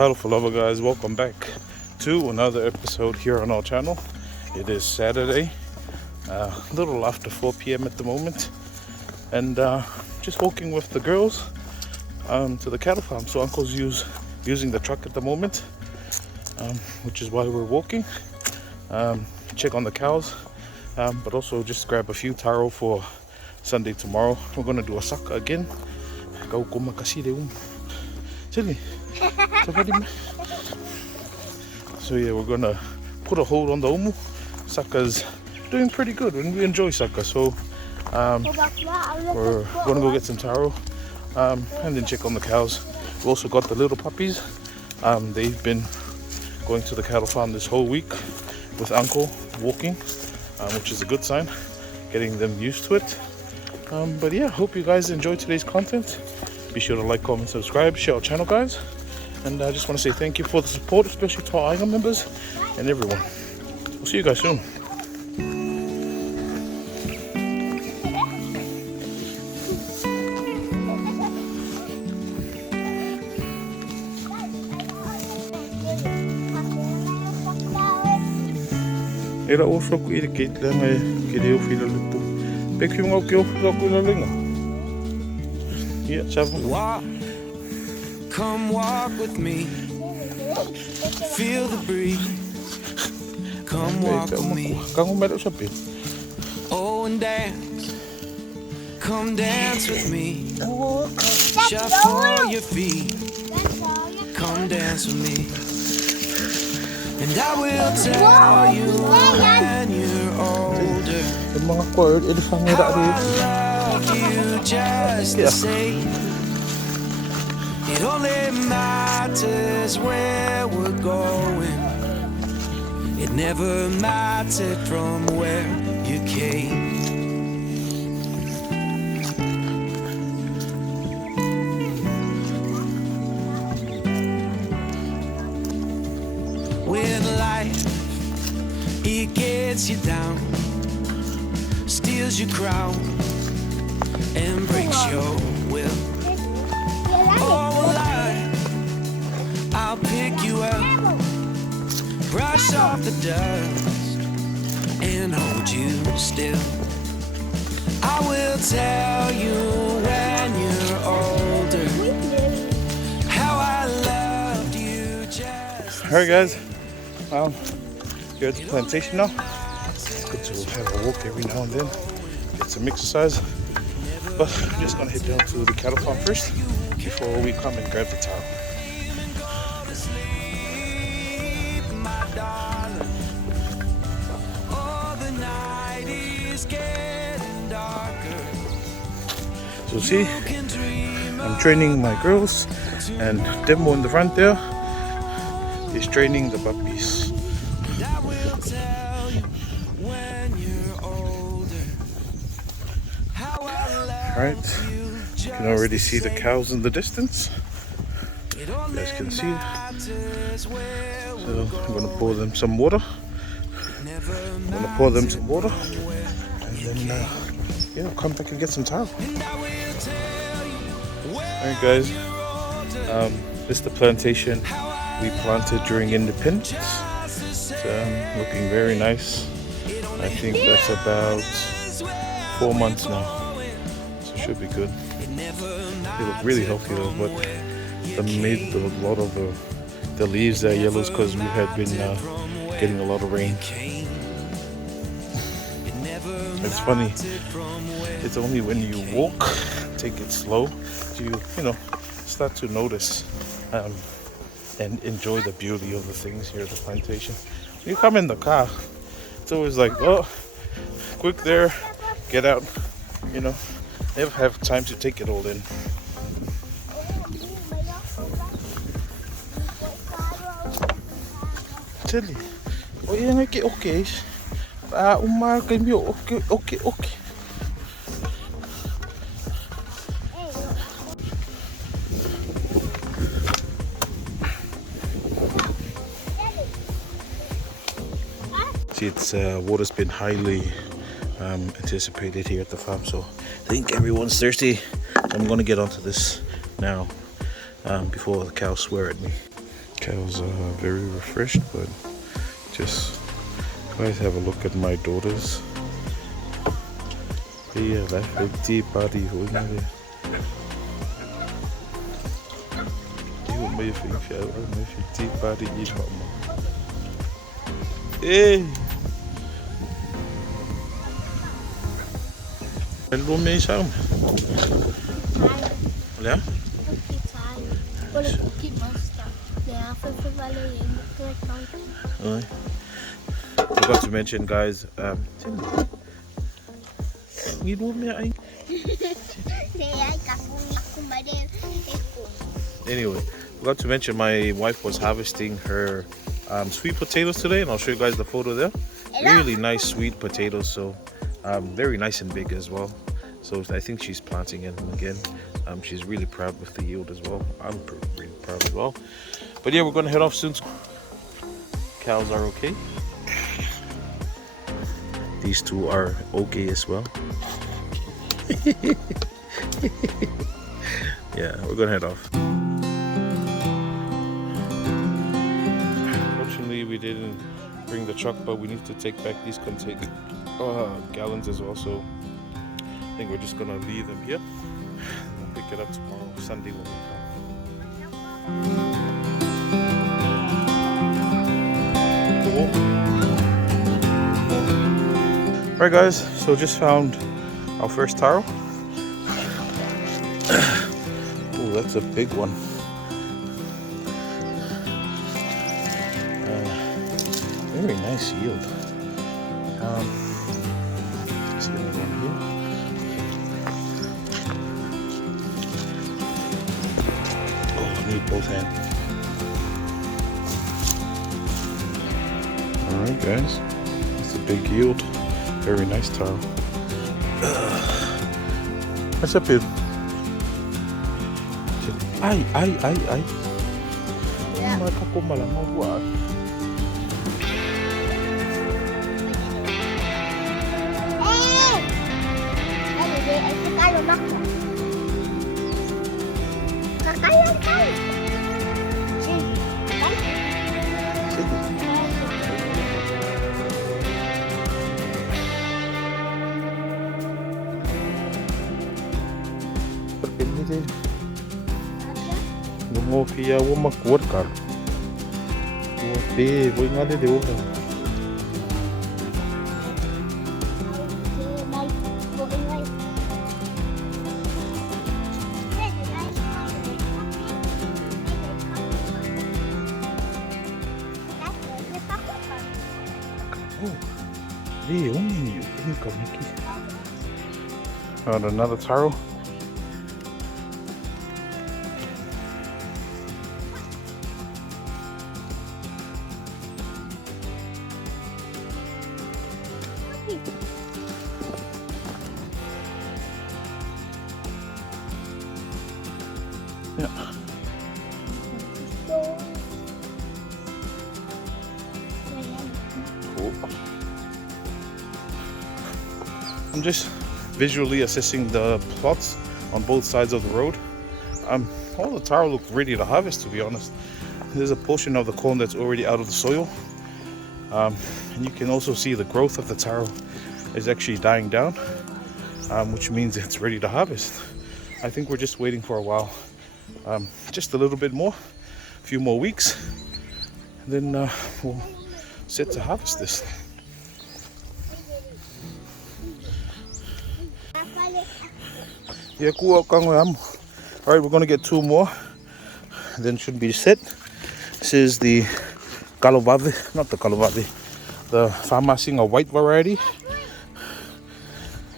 Taro for lover guys, welcome back to another episode here on our channel. It is Saturday, a little after 4 p.m. at the moment, and just walking with the girls to the cattle farm. So uncle's using the truck at the moment, which is why we're walking. Check on the cows, but also just grab a few taro for Sunday tomorrow. We're going to do a saka again. So yeah, we're gonna put a hold on the umu. Saka's doing pretty good and we enjoy saka, so we're gonna go get some taro and then check on the cows. We've also got the little puppies. They've been going to the cattle farm this whole week with uncle walking, which is a good sign, getting them used to it. But yeah, hope you guys enjoyed today's content. Be sure to like, comment, subscribe, share our channel guys. And I just want to say thank you for the support, especially to our island members and everyone. We'll see you guys soon. Era also ku iri ke langa ke reo fila lupu. Peki ngau ke ofu ku ila lenga. Yeah, chava. Come walk with me. Feel the breeze. Come walk with me. Oh, and dance. Come dance with me. Shuffle your feet. Come dance with me. And I will tell you when you're older how I love you just the same. It only matters where we're going. It never mattered from where you came. When life, it gets you down, steals your crown, and breaks your will. I'll pick you up, brush off the dust, and hold you still. I will tell you when you're older how I loved you just. Alright guys, here at the plantation now. It's good to have a walk every now and then, get some exercise. But I'm just gonna head down to the cattle farm first before we come and grab the taro. So see, I'm training my girls, and Demo in the front there is training the puppies. Alright, you can already see the cows in the distance. You guys can see. So I'm gonna pour them some water. And then yeah, I'll come back and get some taro. Alright guys, this is the plantation we planted during independence. It's looking very nice. I think that's about 4 months now, so it should be good. They look really healthy though, but a lot of the leaves are yellows because we had been getting a lot of rain. It's funny, it's only when you walk, take it slow, you start to notice and enjoy the beauty of the things here at the plantation. When you come in the car, it's always like, oh, quick there, get out, never have time to take it all in. Chili, oh yeah, okay. Okay. See, it's water's been highly anticipated here at the farm, so I think everyone's thirsty. I'm gonna get onto this now before the cows swear at me. Cows are very refreshed, but just guys have a look at my daughters. Yeah, that 50 body holding there. You may think I want my 50 body eat hot. Hey! Hello, me sao? Yeah? Forgot to mention, guys. Anyway, forgot to mention my wife was harvesting her sweet potatoes today, and I'll show you guys the photo there. Really nice sweet potatoes, so very nice and big as well. So I think she's planting them again. She's really proud with the yield as well. I'm really proud as well. But yeah, we're gonna head off soon. Cows are okay. These two are okay as well. Yeah, we're gonna head off. Fortunately, we didn't bring the truck, but we need to take back these gallons as well. So I think we're just gonna leave them here. We'll pick it up tomorrow, Sunday when we come. Alright guys, so just found our first taro. Oh, that's a big one. Very nice yield. See another one here. Oh, I need both hands. Alright guys, that's a big yield. Very nice taro. What's up, babe? Ay. Yeah. Mo fia wo makuat kar. Wo te wo ngade de wo. Found another taro. Yeah. Cool. I'm just visually assessing the plots on both sides of the road. All the taro look ready to harvest, to be honest. There's a portion of the corn that's already out of the soil. And you can also see the growth of the taro is actually dying down, which means it's ready to harvest. I think we're just waiting for a while. Just a little bit more, a few more weeks, and then we'll set to harvest this. Alright, we're gonna get two more, then should be set. This is the cassava, not the cassava, the farmasinger white variety,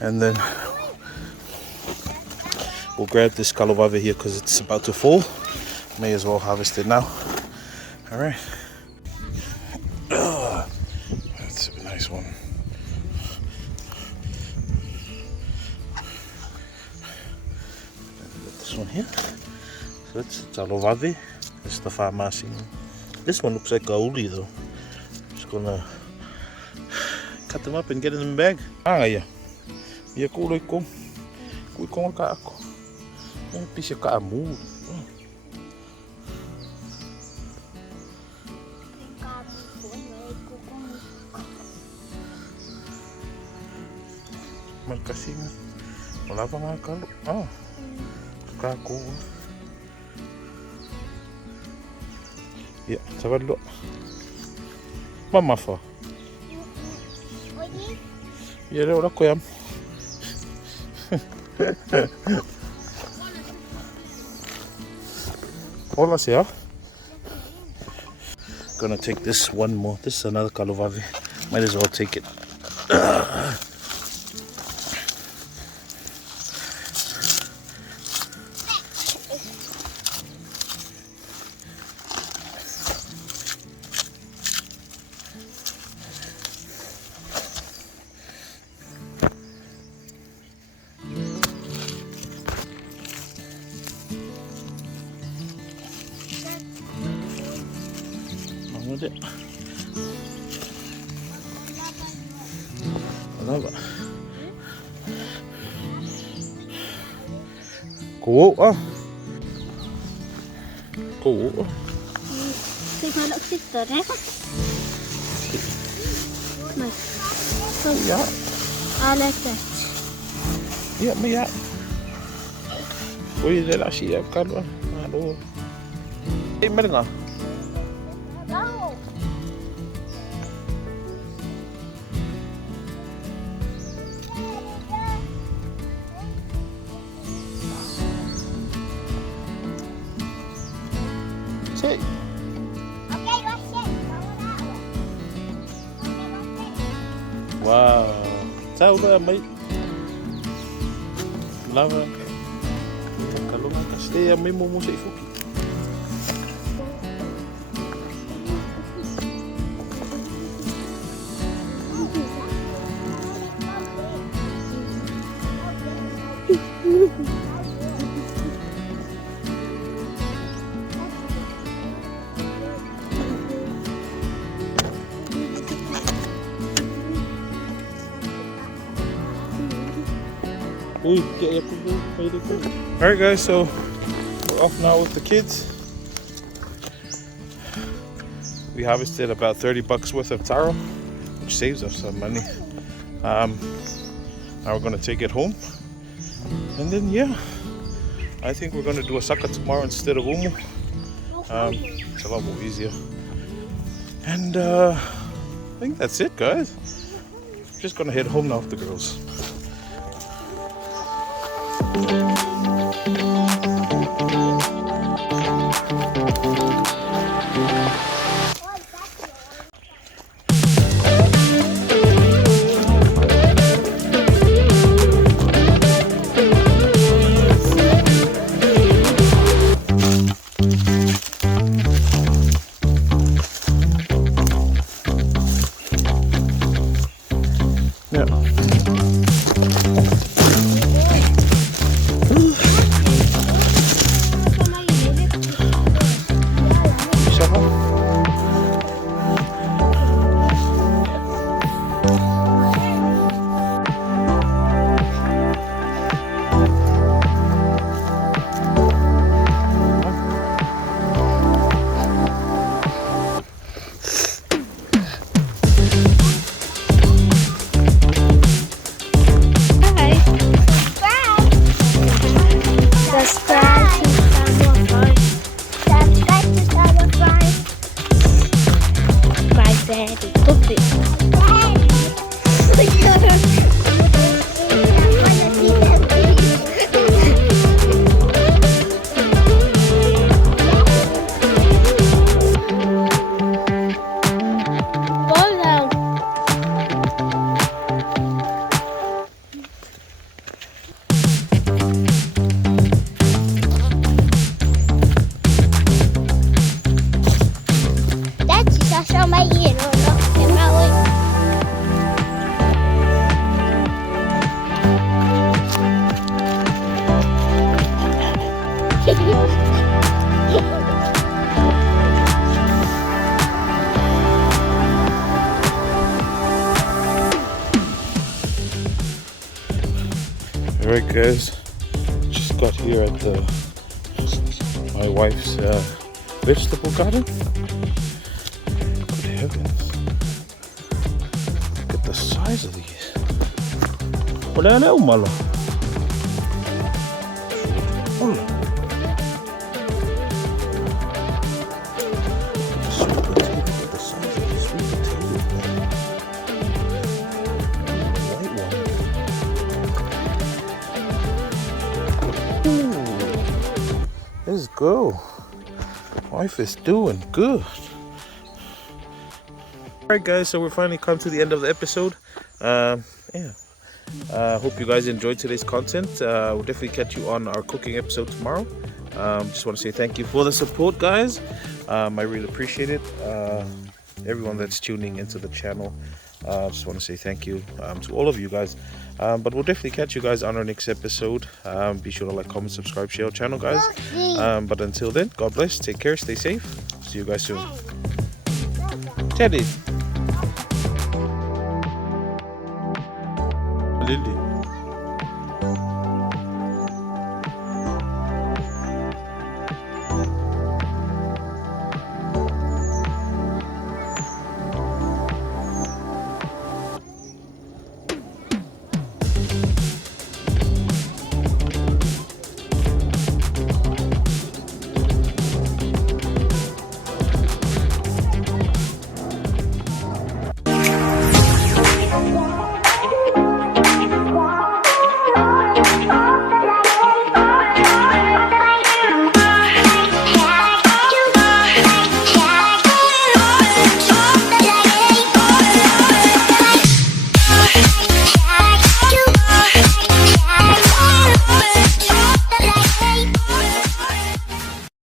and then we'll grab this cassava here because it's about to fall. May as well harvest it now. All right. That's a nice one. This one here. So that's cassava. It's the farmasinger. This one looks like a uli though. Just gonna cut them up and get them in the bag. Ah yeah. Yeah, cool like cool. Cool ka ako. Pisya ka amu. magkasing. Wala pa nga kalo. Oh, kako. Yeah, sabar lo. Mamma fa. Yeah, det var ko hjem. Hola, sia. Gonna take this one more. This is another kaluvavi. Might as well take it. With it. Lava. Cool. Cool. Kijk maar, dat zit er, hè? Ja. Ah, lekker. Ja, maar ja. Hoe je dat als je hebt kan. Hallo. Hey, Melinga. Hey. Wow. Sao đó mấy lava. Kalau nak stay mấy momo sa ifu. Alright guys, so we're off now with the kids. We harvested about 30 bucks worth of taro, which saves us some money. Now we're gonna take it home. And then yeah, I think we're gonna do a saka tomorrow instead of umu. It's a lot more easier. And I think that's it guys. Just gonna head home now with the girls. Alright guys, just got here at my wife's vegetable garden. Good heavens, look at the size of these. Olha umalo. Olha. The size of this sweet potato. White one. Ooh. Let's go. Wife is doing good. Alright guys, so we're finally come to the end of the episode. Hope you guys enjoyed today's content. We'll definitely catch you on our cooking episode tomorrow. Just want to say thank you for the support, guys. I really appreciate it. Everyone that's tuning into the channel, just want to say thank you to all of you guys. But we'll definitely catch you guys on our next episode. Be sure to like, comment, subscribe, share our channel, guys. But until then, God bless, take care, stay safe. See you guys soon. Teddy. Lily.